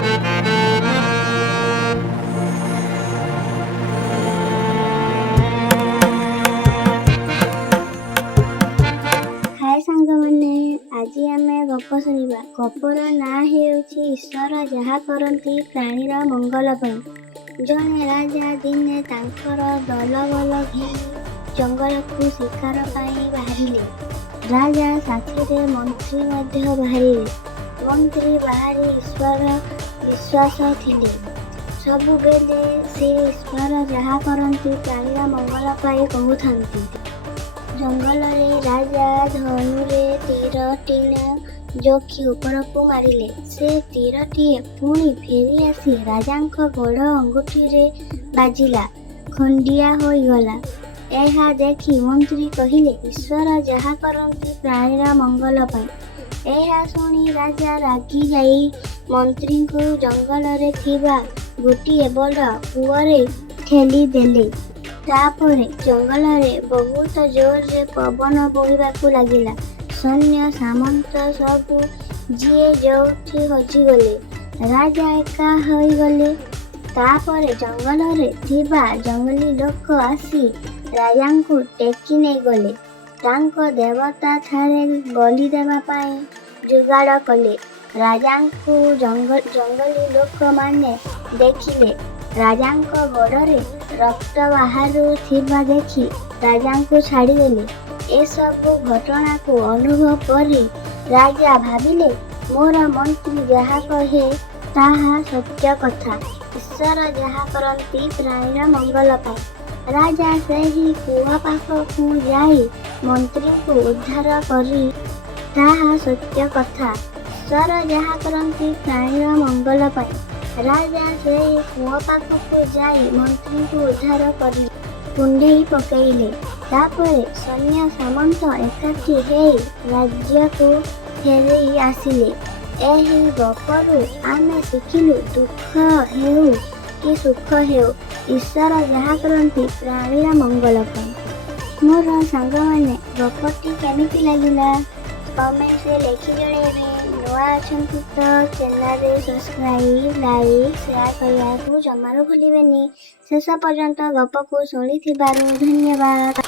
ହାଏ ସାଙ୍ଗମାନେ, ଆଜି ଆମେ ଗପ ଶୁଣିବା। ଗପର ନାଁ ହେଉଛି ଈଶ୍ୱର ଯାହା କରନ୍ତି ପ୍ରାଣୀର ମଙ୍ଗଳ ପାଇଁ। ଜଣେ ରାଜା ଦିନେ ତାଙ୍କର ଦଳବଳ ଘେନି ଜଙ୍ଗଲକୁ ଶିକାର ପାଇଁ ବାହାରିଲେ। ରାଜା ସାଥିରେ ମନ୍ତ୍ରୀ ମଧ୍ୟ ବାହାରିଲେ। ମନ୍ତ୍ରୀ ଭାରି ଈଶ୍ୱର ବିଶ୍ୱାସ ଥିଲେ। ସବୁବେଳେ ସେ ଈଶ୍ୱର ଯାହା କରନ୍ତି ପ୍ରାଣୀର ମଙ୍ଗଳ ପାଇଁ କହୁଥାନ୍ତି। ଜଙ୍ଗଲରେ ରାଜା ଧନୁରେ ତୀରଟିଏ ଯୋଖି ଉପରକୁ ମାରିଲେ। ସେ ତୀରଟିଏ ପୁଣି ଫେରି ଆସି ରାଜାଙ୍କ ଗୋଡ଼ ଅଙ୍ଗୁଠିରେ ବାଜିଲା, ଖଣ୍ଡିଆ ହୋଇଗଲା। ଏହା ଦେଖି ମନ୍ତ୍ରୀ କହିଲେ, ଈଶ୍ୱର ଯାହା କରନ୍ତି ପ୍ରାଣୀର ମଙ୍ଗଳ ପାଇଁ। ଏହା ଶୁଣି ରାଜା ରାଗିଯାଇ ମନ୍ତ୍ରୀଙ୍କୁ ଜଙ୍ଗଲରେ ଥିବା ଗୋଟିଏ ବଡ଼ କୂଅରେ ଠେଲିଦେଲେ। ତାପରେ ଜଙ୍ଗଲରେ ବହୁତ ଜୋରରେ ପବନ ବୋହିବାକୁ ଲାଗିଲା। ସୈନ୍ୟ ସାମନ୍ତ ସବୁ ଯିଏ ଯୋଉଠି ହଜିଗଲେ। ରାଜା ଏକା ହୋଇଗଲେ। ତାପରେ ଜଙ୍ଗଲରେ ଥିବା ଜଙ୍ଗଲୀ ଲୋକ ଆସି ରାଜାଙ୍କୁ ଟେକି ନେଇଗଲେ। ତାଙ୍କ ଦେବତା ଠାରେ ବଳି ଦେବା ପାଇଁ ଯୋଗାଡ଼ କଲେ। ରାଜାଙ୍କୁ ଜଙ୍ଗଲୀ ଲୋକମାନେ ଦେଖିଲେ। ରାଜାଙ୍କ ଗୋଡ଼ରେ ରକ୍ତ ବାହାରୁଥିବା ଦେଖି ରାଜାଙ୍କୁ ଛାଡ଼ିଦେଲେ। ଏସବୁ ଘଟଣାକୁ ଅନୁଭବ କରି ରାଜା ଭାବିଲେ, ମୋର ମନ୍ତ୍ରୀ ଯାହା କହେ ତାହା ସତ୍ୟ କଥା। ଈଶ୍ୱର ଯାହା କରନ୍ତି ପ୍ରାଣୀର ମଙ୍ଗଳ ପାଇଁ। ରାଜା ସେହି କୂଅ ପାଖକୁ ଯାଇ ମନ୍ତ୍ରୀଙ୍କୁ ଉଦ୍ଧାର କରି ତାହା ସତ୍ୟ କଥା। ଈଶ୍ୱର ଯାହା କରନ୍ତି ପ୍ରାଣୀର ମଙ୍ଗଳ ପାଇଁ। ରାଜା ସେହି କୂଅ ପାଖକୁ ଯାଇ ମନ୍ତ୍ରୀଙ୍କୁ ଉଦ୍ଧାର କରି କୁଣ୍ଢେଇ ପକାଇଲେ। ତାପରେ ସୈନ୍ୟ ସାମନ୍ତ ଏକାଠି ହେଇ ରାଜ୍ୟକୁ ଫେରି ଆସିଲେ। ଏହି ଗପରୁ ଆମେ ଶିଖିଲୁ, ଦୁଃଖ ହେଉ କି ସୁଖ ହେଉ, ଈଶ୍ୱର ଯାହା କରନ୍ତି ପ୍ରାଣୀର ମଙ୍ଗଳ ପାଇଁ। ମୋର ସାଙ୍ଗମାନେ, ଗପଟି କେମିତି ଲାଗିଲା କମେଣ୍ଟରେ ଲେଖି ଜଣାଇବେ। ନୂଆ ଅଛନ୍ତି ତ ଚ୍ୟାନେଲରେ ସବସ୍କ୍ରାଇବ୍, ଲାଇକ୍, ସେୟାର କରିବାକୁ ଜମାରୁ ଭୁଲିବେନି। ଶେଷ ପର୍ଯ୍ୟନ୍ତ ଗପକୁ ଶୁଣିଥିବାରୁ ଧନ୍ୟବାଦ।